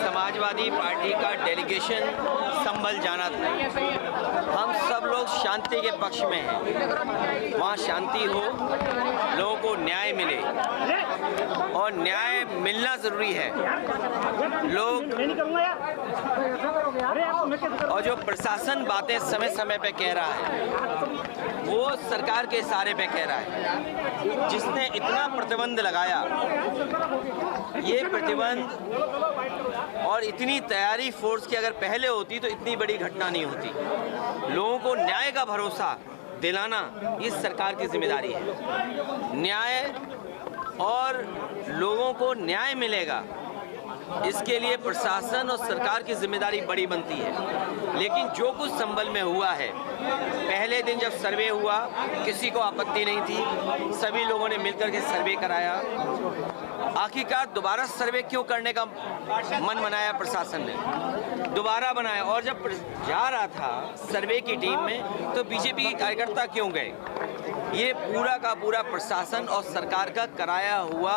Samajwadi party का delegation संभल जाना था। हम सब लोग शांति के पक्ष में हैं। वहाँ शांति हो, लोगों को न्याय मिले और न्याय मिलना ज़रूरी है। लोग और जो प्रशासन बातें समय समय पे कह रहा है वो सरकार के इशारे पे कह रहा है। जिसने इतना प्रतिबंध लगाया, ये प्रतिबंध और इतनी तैयारी फोर्स की अगर पहले होती तो इतनी बड़ी घटना नहीं होती। लोगों को न्याय का भरोसा दिलाना इस सरकार की जिम्मेदारी है। न्याय और लोगों को न्याय मिलेगा, इसके लिए प्रशासन और सरकार की जिम्मेदारी बड़ी बनती है। लेकिन जो कुछ संभल में हुआ है, पहले दिन जब सर्वे हुआ किसी को आपत्ति नहीं थी, सभी लोगों ने मिलकर के सर्वे कराया। आखिरकार दोबारा सर्वे क्यों करने का मन बनाया प्रशासन ने, दोबारा बनाया। और जब जा रहा था सर्वे की टीम में तो बीजेपी के कार्यकर्ता क्यों गए? ये पूरा का पूरा प्रशासन और सरकार का कराया हुआ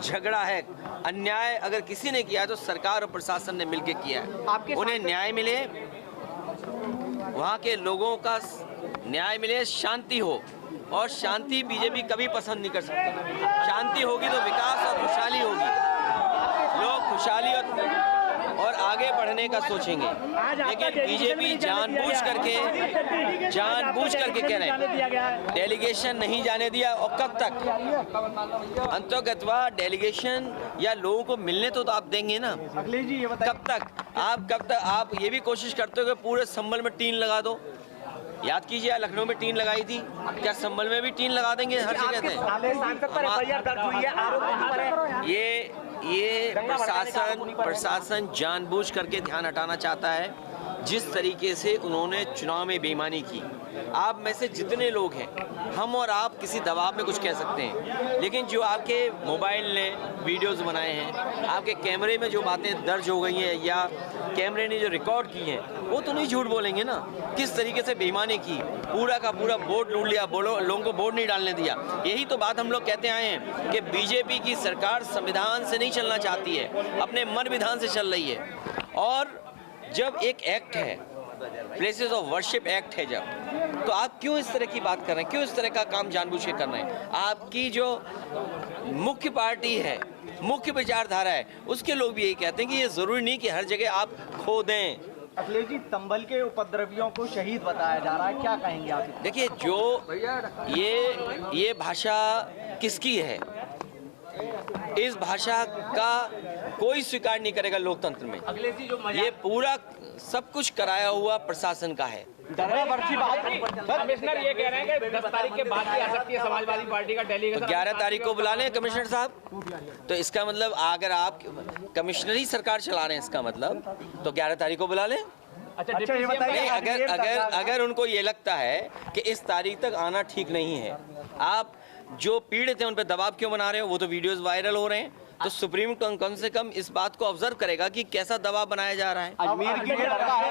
झगड़ा है। अन्याय अगर किसी ने किया है तो सरकार और प्रशासन ने मिलकर किया है। उन्हें न्याय मिले, वहाँ के लोगों का न्याय मिले, शांति हो। और शांति बीजेपी कभी पसंद नहीं कर सकती। शांति होगी तो विकास और खुशहाली होगी, लोग खुशहाली और आगे बढ़ने का सोचेंगे। लेकिन बीजेपी जानबूझ करके कह रहे हैं डेलीगेशन नहीं जाने दिया। और कब तक अंतर्गतवा डेलीगेशन या लोगों को मिलने तो आप देंगे ना? कब तक आप ये भी कोशिश करते हो कि पूरे संभल में टीन लगा दो? याद कीजिए, लखनऊ में टीन लगाई थी, क्या संभल में भी टीन लगा देंगे? हर जगह ये प्रशासन जानबूझ करके ध्यान हटाना चाहता है। जिस तरीके से उन्होंने चुनाव में बेईमानी की, आप में से जितने लोग हैं, हम और आप किसी दबाव में कुछ कह सकते हैं, लेकिन जो आपके मोबाइल ने वीडियोस बनाए हैं, आपके कैमरे में जो बातें दर्ज हो गई हैं या कैमरे ने जो रिकॉर्ड की हैं, वो तो नहीं झूठ बोलेंगे ना। किस तरीके से बेईमानी की, पूरा का पूरा वोट लूट लिया, लोगों को वोट नहीं डालने दिया। यही तो बात हम लोग कहते आए हैं कि बीजेपी की सरकार संविधान से नहीं चलना चाहती है, अपने मन विधान से चल रही है। और जब एक एक्ट है, प्लेसेस ऑफ वर्शिप एक्ट है जब, तो आप क्यों इस तरह की बात कर रहे हैं? क्यों इस तरह का काम जानबूझ के कर रहे हैं? आपकी जो मुख्य पार्टी है, मुख्य विचारधारा है, उसके लोग भी यही कहते हैं कि ये ज़रूरी नहीं कि हर जगह आप खो दें। अखिलेश जी, संभल के उपद्रवियों को शहीद बताया जा रहा है, क्या कहेंगे आप? देखिए, जो ये भाषा किसकी है? इस भाषा का कोई स्वीकार नहीं करेगा लोकतंत्र में। ये पूरा सब कुछ कराया हुआ प्रशासन का है। कमिश्नर ये कह रहे हैं कि 10 तारीख के बाद भी आ सकती है समाजवादी पार्टी का डेलीगेशन। तो 11 तारीख को बुला लें कमिश्नर साहब। तो इसका मतलब अगर आप कमिश्नरी सरकार चला रहे हैं, इसका मतलब तो 11 तारीख को बुला लें। अच्छा, ये बताइए, अगर उनको ये लगता है कि इस तारीख तक आना ठीक नहीं है, आप जो पीड़ित हैं उन पर दबाव क्यों बना रहे हो? वो तो वीडियोस वायरल हो रहे हैं। तो सुप्रीम कम से कम इस बात को ऑब्जर्व करेगा कि कैसा दबाव बनाया जा रहा है। अजमेर की दरगाह है,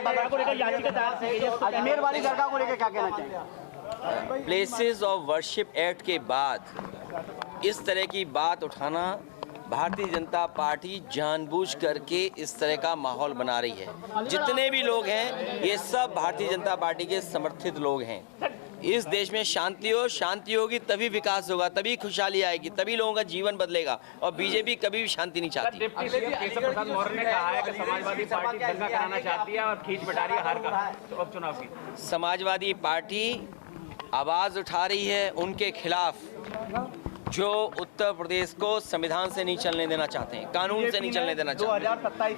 अजमेर वाली दरगाह को लेकर क्या कहना चाहिए? प्लेसेस ऑफ वर्शिप एक्ट के बाद इस तरह की बात उठाना, भारतीय जनता पार्टी जानबूझ करके इस तरह का माहौल बना रही है। जितने भी लोग हैं ये सब भारतीय जनता पार्टी के समर्थित लोग हैं। इस देश में शांति होगी तभी विकास होगा, तभी खुशहाली आएगी, तभी लोगों का जीवन बदलेगा। और बीजेपी कभी भी शांति नहीं चाहती। डिप्टी सीएम केशव प्रसाद मौर्य ने कहा है कि समाजवादी पार्टी दंगा कराना चाहती है और खींच बिठा रही है हार का उपचुनाव की। समाजवादी पार्टी आवाज़ उठा रही है उनके खिलाफ जो उत्तर प्रदेश को संविधान से नहीं चलने देना चाहते हैं, कानून से नहीं चलने देना चाहते।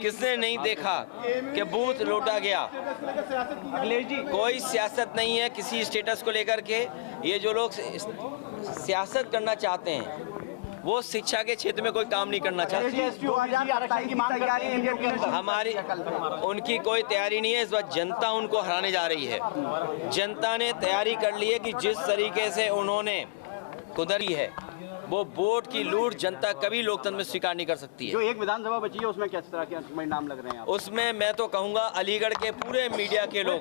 किसने नहीं देखा कि बूथ लूटा गया? कोई सियासत नहीं है किसी स्टेटस को लेकर के। ये जो लोग सियासत करना चाहते हैं वो शिक्षा के क्षेत्र में कोई काम नहीं करना चाहते। हमारी उनकी कोई तैयारी नहीं है। इस बार जनता उनको हराने जा रही है। जनता ने तैयारी कर ली है कि जिस तरीके से उन्होंने कुदरी है, वो वोट की लूट जनता कभी लोकतंत्र में स्वीकार नहीं कर सकती है। जो एक विधानसभा बची है उसमें किस तरह के परिणाम लग रहे हैं? उसमें मैं तो कहूँगा अलीगढ़ के पूरे मीडिया के लोग,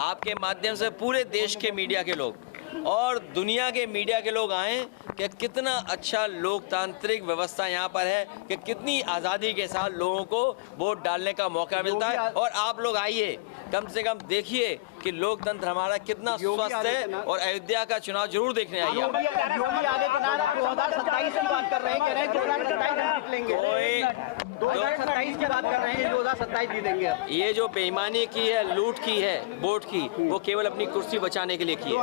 आपके माध्यम से पूरे देश के मीडिया के लोग और दुनिया के मीडिया के लोग आएँ कि कितना अच्छा लोकतांत्रिक व्यवस्था यहाँ पर है, कि कितनी आज़ादी के साथ लोगों को वोट डालने का मौका मिलता है। और आप लोग आइए, कम से कम देखिए कि लोकतंत्र हमारा कितना स्वस्थ है, और अयोध्या का चुनाव जरूर देखने आइए। योगी आदित्यनाथ 2027 की बात कर रहे हैं, कह रहे हैं 2027 निकलेंगे, 2027 की बात कर रहे हैं, 2027 जीतेंगे। ये जो बेईमानी की है, लूट की है वोट की, वो केवल अपनी कुर्सी बचाने के लिए की है।